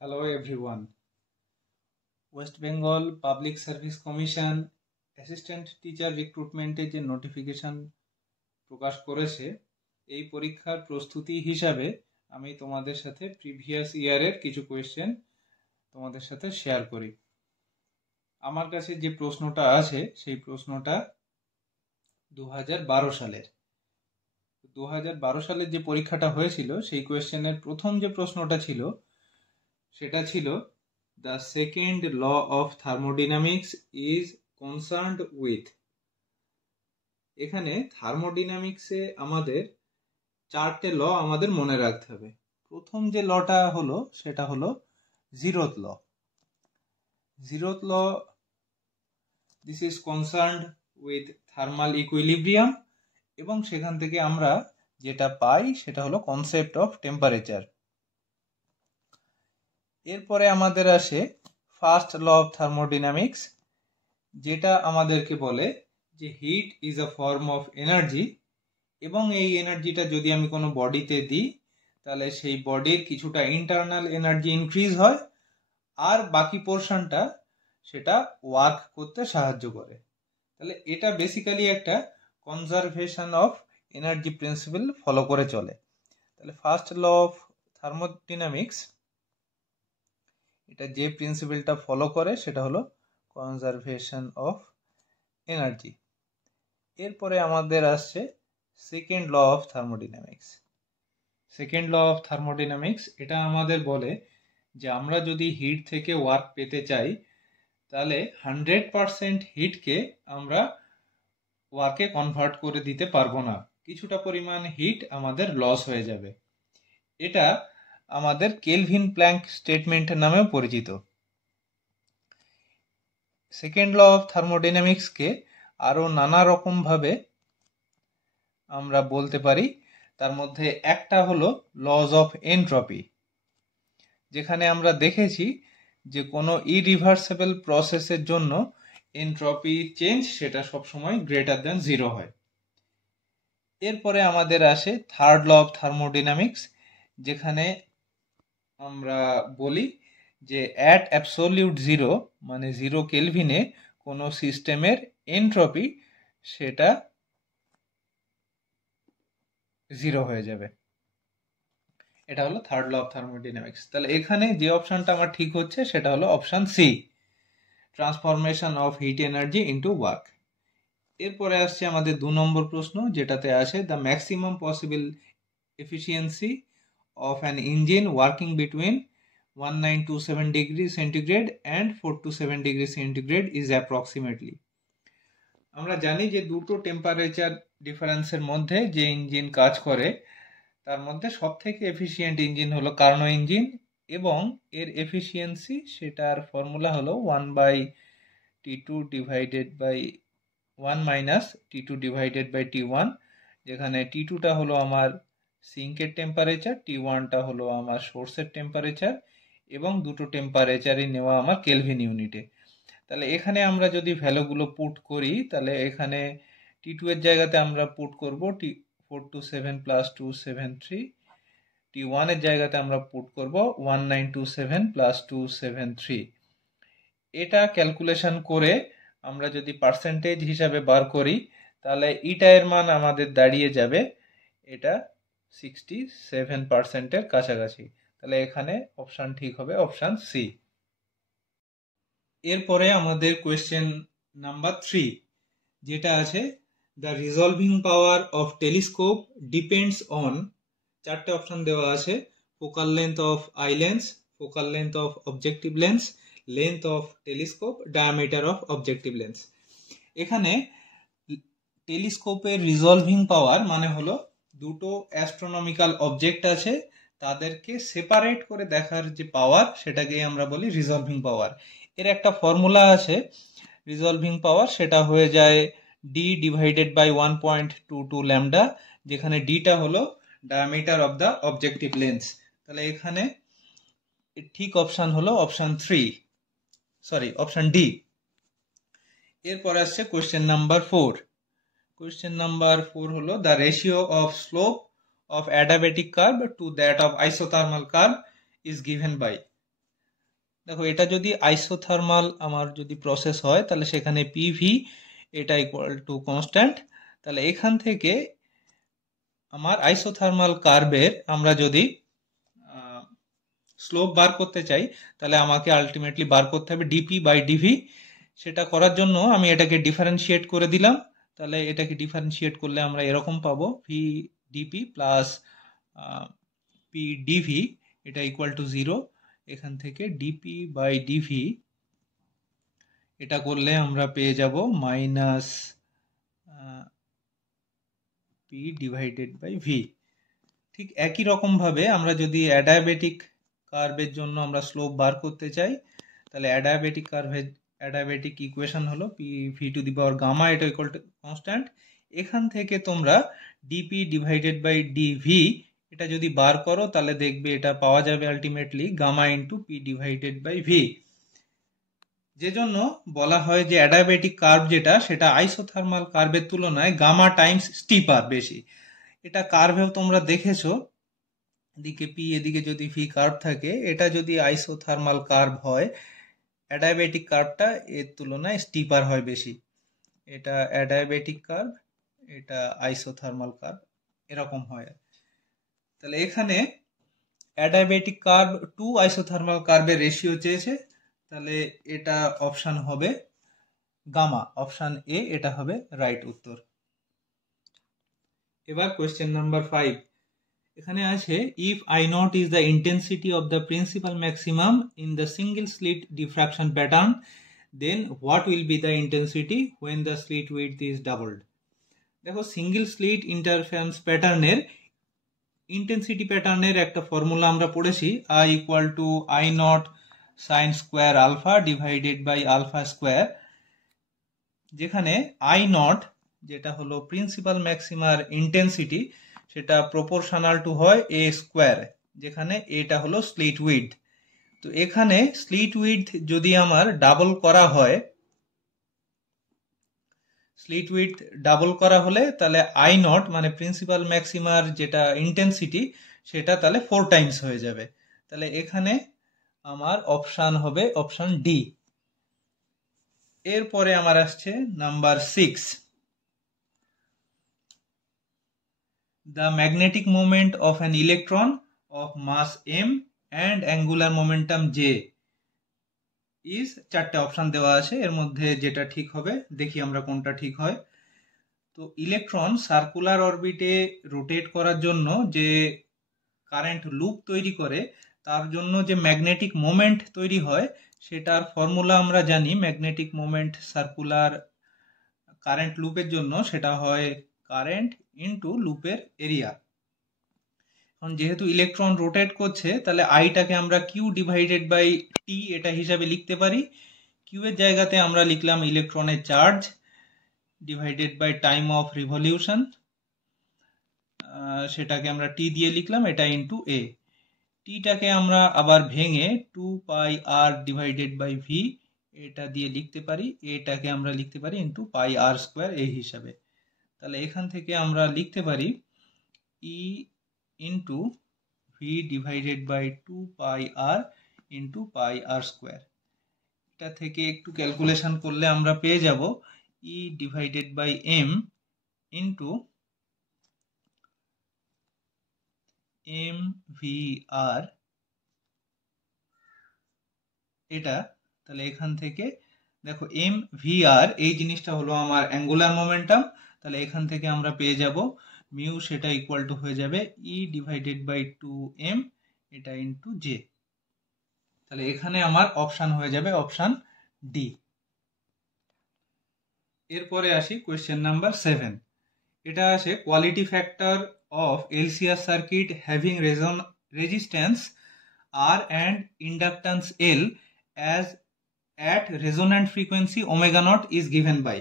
Hello everyone. West Bengal public service commission assistant teacher রিক্রুটমেন্টের যে notification প্রকাশ করেছে, এই পরীক্ষার প্রস্তুতি হিসাবে আমি তোমাদের সাথে প্রিভিয়াস ইয়ারের কিছু কোয়েশ্চেন তোমাদের সাথে শেয়ার করি। আমার কাছে যে প্রশ্নটা আছে সেই প্রশ্নটা 2012 সালের। 2012 সালের যে পরীক্ষাটা হয়েছিল সেই কোয়েশ্চেনের প্রথম যে প্রশ্নটা ছিল সেটা ছিল The second law of thermodynamics is concerned with। এখানে থার্মোডিনামিক্সে আমাদের চারটে ল আমাদের মনে রাখতে হবে। প্রথম যে লটা হলো সেটা হলো zeroth law. Zeroth law, this is concerned with thermal equilibrium, এবং সেখান থেকে আমরা যেটা পাই সেটা হলো কনসেপ্ট অফ টেম্পারেচার। এরপরে আমাদের আসে ফার্স্ট ল অফ থার্মোডিনামিক্স, যেটা আমাদেরকে বলে যে heat is a form of energy, এবং এই এনার্জিটা যদি আমি কোনো বডিতে দিই তাহলে সেই বডির কিছুটা ইন্টারনাল এনার্জি ইনক্রিজ হয়, আর বাকি পোর্শনটা সেটা ওয়ার্ক করতে সাহায্য করে। তাহলে এটা বেসিক্যালি একটা conservation of energy principle follow করে চলে। তাহলে ফার্স্ট ল অফ থার্মোডিনামিক্স এটা যে প্রিন্সিপালটা ফলো করে সেটা হলো কনজারভেশন অফ এনার্জি। এরপরে আমাদের আসছে second law of thermodynamics. Second law of thermodynamics এটা আমাদের বলে যে আমরা যদি হিট থেকে ওয়ার্ক পেতে চাই তাহলে 100% হিটকে আমরা ওয়ার্কে কনভার্ট করে দিতে পারবো না, কিছুটা পরিমাণ হিট আমাদের লস হয়ে যাবে। এটা আমাদের কেলভিন প্ল্যাঙ্ক স্টেটমেন্ট নামেও পরিচিত। সেকেন্ড ল অফ থার্মোডাইনামিক্সকে আরো নানা রকম ভাবে আমরা বলতে পারি। তার মধ্যে একটা হলো লজ অফ এনট্রপি, যেখানে আমরা দেখেছি যে কোনো ইরিভার্সেবল প্রসেসের জন্য এনট্রপি চেঞ্জ সেটা সবসময় গ্রেটার দ্যান 0 হয়। এরপরে আমাদের আসে থার্ড ল অফ থার্মোডাইনামিক্স, যেখানে আমরা বলি যে অ্যাট অ্যাবসোলিউট 0 মানে 0 কেলভিনে কোনো সিস্টেমের এনট্রপি সেটা 0 হয়ে যাবে। এটা হলো থার্ড ল অফ থার্মোডাইনামিক্স। তাহলে এখানে যে অপশনটা আমার ঠিক হচ্ছে সেটা হলো option C, transformation of heat energy into work. এরপরে আসছে আমাদের 2 নম্বর প্রশ্ন, যেটাতে আসে the maximum possible efficiency of an engine working between 1927 degree centigrade and 427 degree centigrade is approximately. আমরা জানি যে দুটো টেম্পারেচার ডিফারেন্সের মধ্যে যে ইঞ্জিন কাজ করে তার মধ্যে সব থেকে এফিসিয়েন্ট ইঞ্জিন হলো কার্নো ইঞ্জিন, এবং এর এফিসিয়েন্সি সেটার ফর্মুলা হলো 1/T2 divided by 1 minus T2 divided by T1, যেখানে T2টা হলো আমার সিঙ্কের টেম্পারেচার, T1টা হলো আমার সোর্সের টেম্পারেচার, এবং দুটো টেম্পারেচারই নেওয়া আমার কেলভিন ইউনিটে। তাহলে এখানে আমরা যদি ভ্যালুগুলো পুট করি তাহলে এখানে T2 এর জায়গাতে আমরা পুট করব 427 প্লাস 273, T1 এর জায়গাতে আমরা পুট করব 1927 প্লাস 273। এটা ক্যালকুলেশন করে আমরা যদি পার্সেন্টেজ হিসাবে বার করি তাহলে ইটা এর মান আমাদের দাঁড়িয়ে যাবে এটা 67%-এর কাছাকাছি। তাহলে এখানে অপশন ঠিক হবে অপশন সি। এরপরে আমাদের কোয়েশ্চেন নাম্বার 3, যেটা আছে the resolving power of telescope depends on, চারটে অপশন দেওয়া আছে, focal length of I lens, focal length of objective lens, length of telescope, diameter of objective lens. এখানে টেলিস্কোপের রিজলভিং পাওয়ার মানে হলো দুটো অ্যাস্ট্রোনমিক্যাল অবজেক্ট আছে তাদেরকে সেপারেট করে দেখার যে পাওয়ার সেটাকেই আমরা বলি রিজলভিং পাওয়ার। এর একটা ফর্মুলা আছে রিজলভিং পাওয়ার, সেটা হয়ে যায় d ডিভাইডেড বাই 1.22 ল্যামডা, যেখানে ডিটা হলো diameter of the objective lens. তাহলে এখানে ঠিক অপশন হলো অপশন ডি। এরপরে আসছে কোয়েশ্চেন নাম্বার 4। কোয়েশ্চেন নাম্বার 4 হলো the ratio of slope of adiabatic curve to that of isothermal curve is given by. দেখো এটা যদি আইসোথার্মাল আমার যদি প্রসেস হয় তাহলে সেখানে পিভি এটা ইকুয়াল টু কনস্ট্যান্ট। তাহলে এখান থেকে আমার আইসোথার্মাল কার্ভের আমরা যদি স্লোপ বার করতে চাই তাহলে আমাকে আলটিমেটলি বার করতে হবে ডিপি বাই ডিভি। সেটা করার জন্য আমি এটাকে ডিফারেন্সিয়েট করে দিলাম। তাহলে এটাকে ডিফারেন্সিয়েট করলে আমরা এরকম পাবো V dP plus P dV এটা ইকুয়াল টু 0। এখান থেকে ডিপি বাই ডিভি এটা করলে আমরা পেয়ে যাব minus P divided by V. ঠিক একই রকম ভাবে আমরা যদি অ্যাডায়াবেটিক কার্ভের জন্য আমরা স্লোপ বার করতে চাই তাহলে অ্যাডায়াবেটিক ইকুয়েশন হলো P V to the power gamma এটা ইকুয়াল টু কনস্ট্যান্ট। এখান থেকে তোমরা ডিপি ডিভাইডেড বাই ডিভি এটা যদি বার করো তাহলে দেখবে এটা পাওয়া যাবে ultimately gamma into P divided by V. যে জন্য বলা হয় যে অ্যাডায়াবেটিক কার্ভ যেটা সেটা আইসোথার্মাল কার্ভের তুলনায় গামা টাইমস স্টিপার বেশি। এটা কার্ভেও তোমরা দেখেছো, এদিকে পি এদিকে যদি ভি কার্ভ থাকে, এটা যদি আইসোথার্মাল কার্ভ হয় অ্যাডায়াবেটিক কার্ভটা এর তুলনায় স্টিপার হয় বেশি। এটা অ্যাডায়াবেটিক কার্ভ, এটা আইসোথার্মাল কার্ভ এরকম হয়। তাহলে এখানে অ্যাডায়াবেটিক কার্ভ টু আইসোথার্মাল কার্ভের রেশিও চেয়েছে, তাহলে এটা অপশান হবে গামা, অপশান এ এটা হবে রাইট উত্তর। এবার কোয়েশ্চেন নাম্বার 5 এখানে আছে if I not is the intensity of the principal maximum in the single slit diffraction pattern then what will be the intensity when the slit width is doubled. দেখো single slit interference প্যাটার্নের intensity প্যাটার্নের একটা formula আমরা পড়েছি, I equal to I not sine square alpha divided by alpha square, যেখানে I not যেটা হলো principal ম্যাক্সিমার ইন্টেন্সিটি সেটা প্রপোর্শনাল টু হয় এ স্কোয়ার, যেখানে এটা হলো স্লিট উইডথ। তো এখানে স্লিট উইডথ যদি আমার ডাবল করা হয়, স্লিট উইডথ ডাবল করা হলে তাহলে আই নট মানে প্রিন্সিপাল ম্যাক্সিমার যেটা ইন্টেন্সিটি সেটা তাহলে 4 টাইমস হয়ে যাবে। তাহলে এখানে আমার অপশান হবে অপশান ডি। এরপরে আমার আসছে number 6, the magnetic moment of an electron of mass m and angular momentum j is, চারটে অপশন দেওয়া আছে, এর মধ্যে যেটা ঠিক হবে দেখি আমরা কোনটা ঠিক হয়। তো ইলেকট্রন সার্কুলার অরবিটে রোটেট করার জন্য যে কারেন্ট লুপ তৈরি করে তার জন্য যে ম্যাগনেটিক মোমেন্ট তৈরি হয় সেটার ফর্মুলা আমরা জানি। ম্যাগনেটিক মোমেন্ট সার্কুলার কারেন্ট লুপের জন্য সেটা হয় কারেন্ট ইনটু লুপের এরিয়া। এখন যেহেতু ইলেকট্রন রোটেট করছে তাহলে আইটাকে আমরা কিউ ডিভাইডেড বাই টি এটা হিসাবে লিখতে পারি। কিউ এর জায়গাতে আমরা লিখলাম ইলেকট্রনের charge divided by time of revolution, সেটাকে আমরা টি দিয়ে লিখলাম, এটা ইনটু এ। টিটাকে আমরা আবার ভেঙে 2 pi R divided by V এটা দিয়ে লিখতে পারি, এটাকে আমরা লিখতে পারি ইনটু পাই আর স্কোয়ার এই হিসাবে। তাহলে এখান থেকে আমরা লিখতে পারি E into V divided by 2 pi R into pi R square. এটা থেকে একটু ক্যালকুলেশন করলে আমরা পেয়ে যাব E divided by M into M V R এটা। তাহলে এখান থেকে দেখো এম ভি আর এই জিনিসটা হলো আমার অ্যাঙ্গুলার মোমেন্টাম, তাহলে এখান থেকে আমরা পেয়ে যাব মিউ সেটা ইকুয়াল টু হয়ে যাবে ই ডিভাইডেড বাই 2m এটা ইন্টু জে। তাহলে এখানে আমার অপশান হয়ে যাবে অপশান ডি। এরপরে আসি কোয়েশ্চেন নাম্বার 7, এটা আছে quality factor of LCR circuit having resistance R and inductance L as at resonant frequency omega naught is given by।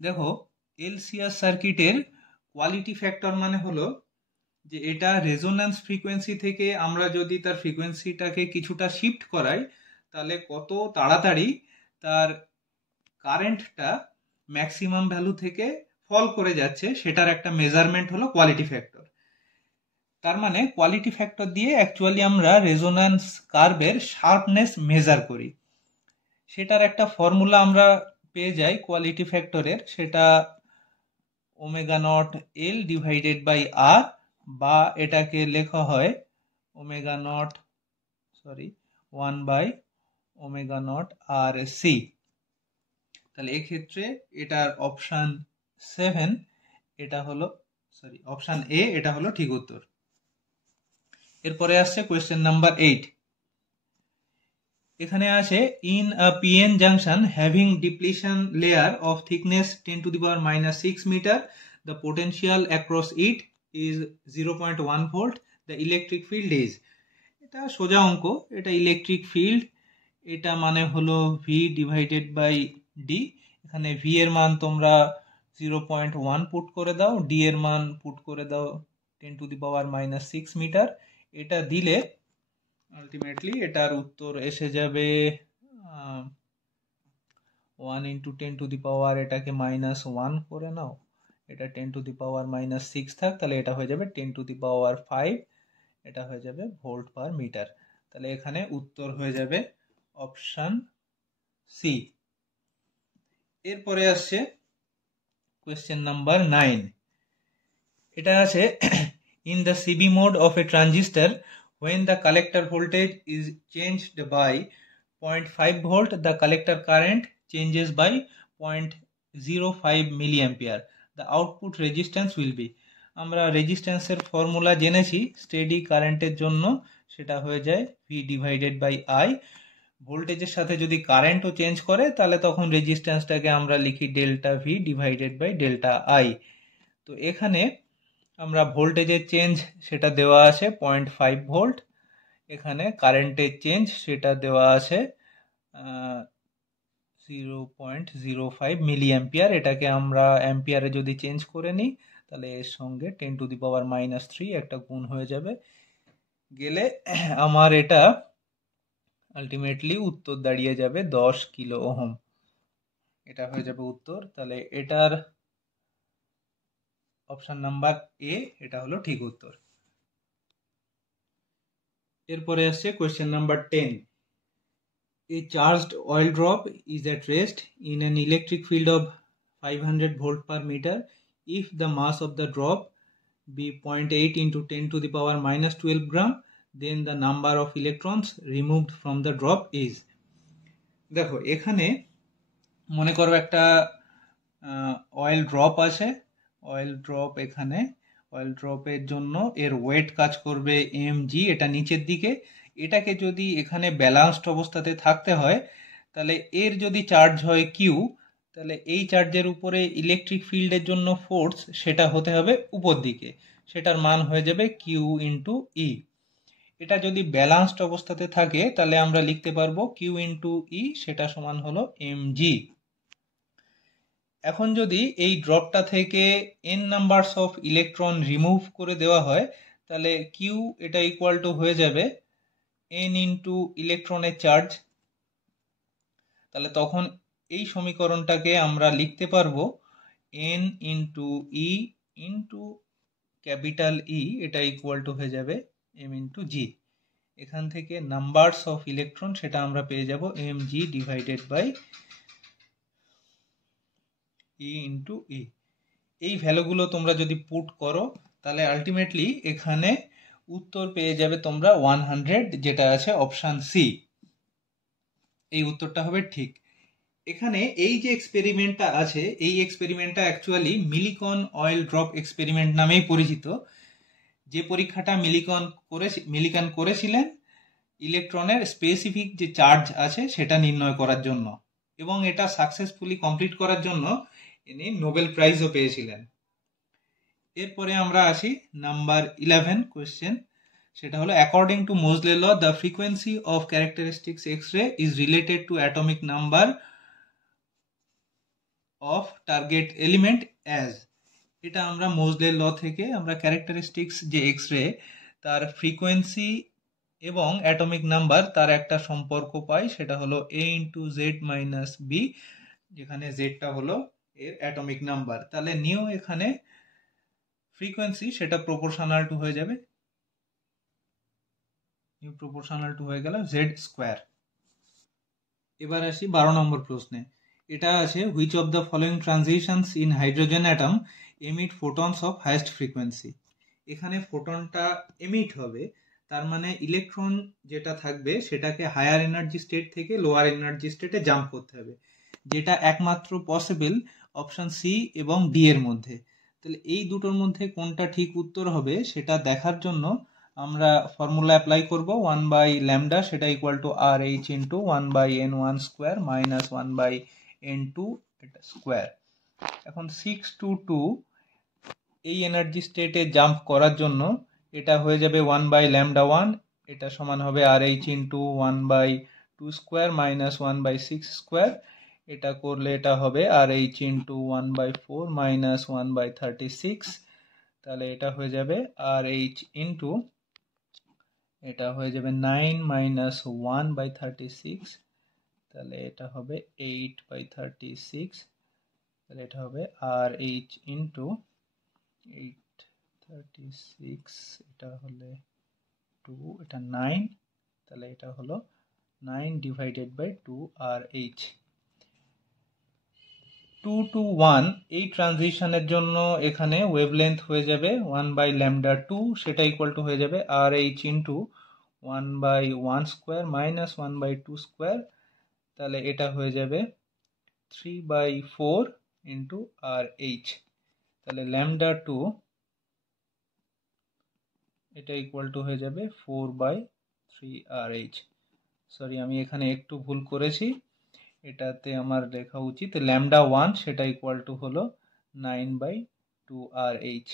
দেখো এলসিআর সার্কিটের কোয়ালিটি ফ্যাক্টর মানে হলো যে এটা রেজোন্যান্স ফ্রিকোয়েন্সি থেকে আমরা যদি তার ফ্রিকোয়েন্সিটাকে কিছুটা শিফট করাই তাহলে কত তাড়াতাড়ি তার কারেন্টটা ম্যাক্সিমাম ভ্যালু থেকে ফল করে যাচ্ছে সেটার একটা মেজারমেন্ট হলো কোয়ালিটি ফ্যাক্টর। তার মানে কোয়ালিটি ফ্যাক্টর দিয়ে অ্যাকচুয়ালি আমরা রেজোন্যান্স কার্ভের শার্পনেস মেজার করি। সেটার একটা ফর্মুলা আমরা পেয়ে যাই কোয়ালিটি ফ্যাক্টরের, সেটা omega naught L divided by R, বা এটাকে লেখা হয় omega naught 1 by omega naught R C. তাহলে এক্ষেত্রে এটার অপশান 7 এটা হলো অপশান এ এটা হলো ঠিক উত্তর। এরপরে আসছে কোয়েশ্চেন নাম্বার 8। এখানে আছে in a PN junction having depletion layer of thickness 10 to the power minus 6 meter, the potential across it is 0.1 volt, the electric field is, এটা সোজা অঙ্ক, এটা ইলেকট্রিক ফিল্ড, এটা মানে হলো ভি ডিভাইডেড বাই ডি। এখানে ভি এর মান তোমরা 0.1 পুট করে দাও, ডি এর মান পুট করে দাও 10 to the power minus 6 metre. এটা দিলে আলটিমেটলি এটার উত্তর এসে যাবে 1 into 10 to the power, এটাকে -1 করে নাও, এটা 10 to the power minus 6 থাক, তাহলে এটা হয়ে যাবে 10 to the power 5, এটা হয়ে যাবে ভোল্ট পার মিটার। তাহলে এখানে উত্তর হয়ে যাবে অপশন সি। এরপরে আসছে কোয়েশ্চেন নাম্বার 9। এটা আছে in the CB mode of a transistor when the collector voltage is changed by 0.5 volt, the collector current changes by 0.05 milliampere, the output resistance will be, আমরা রেজিস্ট্যান্সের ফর্মুলা জেনেছি steady কারেন্টের জন্য, সেটা হয়ে যায় ভি ডিভাইডেড বাই আই। ভোল্টেজের সাথে যদি কারেন্টও চেঞ্জ করে তাহলে তখন রেজিস্ট্যান্সটাকে আমরা লিখি delta V divided by delta I. তো এখানে আমরা ভোল্টেজের চেঞ্জ সেটা দেওয়া আছে 0.5 ভোল্ট, এখানে কারেন্টের চেঞ্জ সেটা দেওয়া আছে 0.05 মিলি অ্যাম্পিয়ার। এটাকে আমরা অ্যাম্পিয়ারে যদি চেঞ্জ করে নিই তাহলে এর সঙ্গে 10 to the power minus 3 একটা গুণ হয়ে যাবে, গেলে আমার এটা আলটিমেটলি উত্তর দাঁড়িয়ে যাবে 10 কিলো ওহম, এটা হয়ে যাবে উত্তর। তাহলে এটার অপশন নাম্বার এ এটা হলো ঠিক উত্তর। এরপরে আসছে question number 10। A charged oil drop is at rest in an electric field of 500 volt per meter. If the mass of the drop be 0.8 into 10 to the power minus 12 gram, then the number of electrons removed from the drop is, দেখো এখানে মনে করো একটা oil drop আছে, oil drop, এখানে oil ড্রপের জন্য এর wait কাজ করবে mg, এটা নিচের দিকে। এটাকে যদি এখানে ব্যালান্সড অবস্থাতে থাকতে হয় তাহলে এর যদি চার্জ হয় কিউ, তাহলে এই চার্জের উপরে ইলেকট্রিক ফিল্ডের জন্য ফোর্স সেটা হতে হবে উপর দিকে, সেটার মান হয়ে যাবে কিউ ইন্টু ই। এটা যদি ব্যালান্সড অবস্থাতে থাকে তাহলে আমরা লিখতে পারবো কিউ ইন্টু ই, সেটা সমান হলো mg। এখন যদি এই ড্রপটা থেকে n numbers of electron remove করে দেওয়া হয় তাহলে কিউ এটা ইকুয়াল টু হয়ে যাবে n ইন্টু ইলেকট্রনের চার্জ। তাহলে তখন এই সমীকরণটাকে আমরা লিখতে পারবো n ইন্টু ই ইন্টু ক্যাপিটাল ই, এটা ইকুয়াল টু হয়ে যাবে m ইন্টু জি। এখান থেকে নাম্বারস অফ ইলেকট্রন সেটা আমরা পেয়ে যাব mg divided by E into E. এই ভ্যালুগুলো তোমরা যদি পুট করো তাহলে আলটিমেটলি এখানে উত্তর পেয়ে যাবে তোমরা 100, যেটা আছে অপশান সি। এই উত্তরটা হবে ঠিক। এখানে এই যে এক্সপেরিমেন্টটা আছে, এই এক্সপেরিমেন্টটা actually Millikan oil drop experiment নামেই পরিচিত। যে পরীক্ষাটা মিলিকন করেছিলেন ইলেকট্রনের স্পেসিফিক যে চার্জ আছে সেটা নির্ণয় করার জন্য, এবং এটা সাকসেসফুলি কমপ্লিট করার জন্য ইনি নোবেল প্রাইজও পেয়েছিলেন। এরপরে আমরা আসি নাম্বার 11 কোয়েশ্চেন, সেটা হলো according to Moseley law the frequency of characteristics X ray is related to atomic number of target element as. এটা আমরা মোজলে ল থেকে আমরা ক্যারেক্টারিস্টিক্স যে এক্স রে তার ফ্রিকোয়েন্সি এবং অ্যাটমিক নাম্বার তার একটা সম্পর্ক পাই, সেটা হলো a into Z minus B, যেখানে জেডটা হলো এর অ্যাটমিক নাম্বার। তাহলে নিউ এখানে ফ্রিকোয়েন্সি সেটা প্রপোর্শনাল টু হয়ে যাবে ইউ প্রপোর্শনাল টু হয়ে গেল জেড স্কোয়ার। এবার আসি 12 নম্বর প্রশ্নে। এটা আছে which of the following transitions in hydrogen atom emit photons of highest frequency. এখানে ফোটনটা এমিট হবে, তার মানে ইলেকট্রন যেটা থাকবে সেটাকে হায়ার এনার্জি স্টেট থেকে লোয়ার এনার্জি স্টেটে জাম্প করতে হবে, যেটা একমাত্র পসিবল অপশন সি এবং ডি এর মধ্যে। তাহলে এই দুটোর মধ্যে কোনটা ঠিক উত্তর হবে সেটা দেখার জন্য আমরা ফর্মুলা অ্যাপ্লাই করব 1 বাই ল্যামডা, সেটা equal to R H into 1 by N one square minus 1 by N two square. এখন 622 এই এনার্জি স্টেটে জাম্প করার জন্য এটা হয়ে যাবে 1 বাই ল্যামডা 1, এটা সমান হবে R H into 1 by 2 square minus 1 by 6 square. এটা করলে এটা হবে R H into 1 by 4 minus 1 by 36। তাহলে এটা হয়ে যাবে আর এইচ ইন্টু, এটা হয়ে যাবে 9 মাইনাস 1 বাই 36, তাহলে এটা হবে 8 বাই 36। তাহলে এটা হবে আর এইচ ইন্টু 836, এটা হলে 2, এটা 9, তাহলে এটা হলো 9 divided by 2 R H. 2 to 1 এই ট্রানজিশনের জন্য এখানে ওয়েভলেন্থ হয়ে যাবে 1 বাই ল্যামডা 2, সেটা ইকুয়াল টু হয়ে যাবে R H into 1 by 1 square minus 1 by 2 square. তাহলে এটা হয়ে যাবে 3 বাই 4 ইন্টু আর এইচ। তাহলে ল্যামডা 2 এটা ইকুয়াল টু হয়ে যাবে 4 বাই 3 আর এইচ। সরি, আমি এখানে একটু ভুল করেছি, এটাতে আমার লেখা উচিত ল্যামডা 1, সেটা ইকুয়াল টু হলো 9 বাই 2 আর এইচ।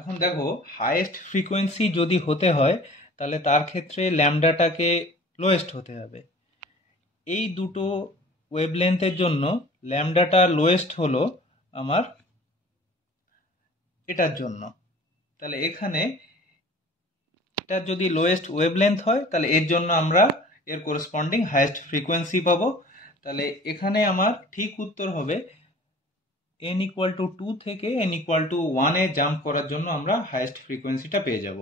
এখন দেখো হাইয়েস্ট ফ্রিকোয়েন্সি যদি হতে হয় তাহলে তার ক্ষেত্রে ল্যামডাটাকে লোয়েস্ট হতে হবে। এই দুটো ওয়েভলেন্থের জন্য ল্যামডাটা লোয়েস্ট হলো আমার এটার জন্য। তাহলে এখানে এটা যদি লোয়েস্ট ওয়েভলেন্থ হয় তাহলে এর জন্য আমরা এর করেসপন্ডিং হাইয়েস্ট ফ্রিকোয়েন্সি পাবো। তাহলে এখানে আমার ঠিক উত্তর হবে n ইকুয়াল টু 2 থেকে n equal to 1 A jump করার জন্য আমরা হাইয়েস্ট ফ্রিকোয়েন্সিটা পেয়ে যাব।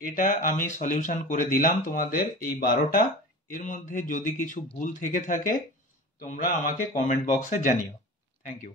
এটা আমি সলিউশন করে দিলাম তোমাদের এই 12টা। এর মধ্যে যদি কিছু ভুল থেকে থাকে তোমরা আমাকে কমেন্ট বক্সে জানিও। Thank you.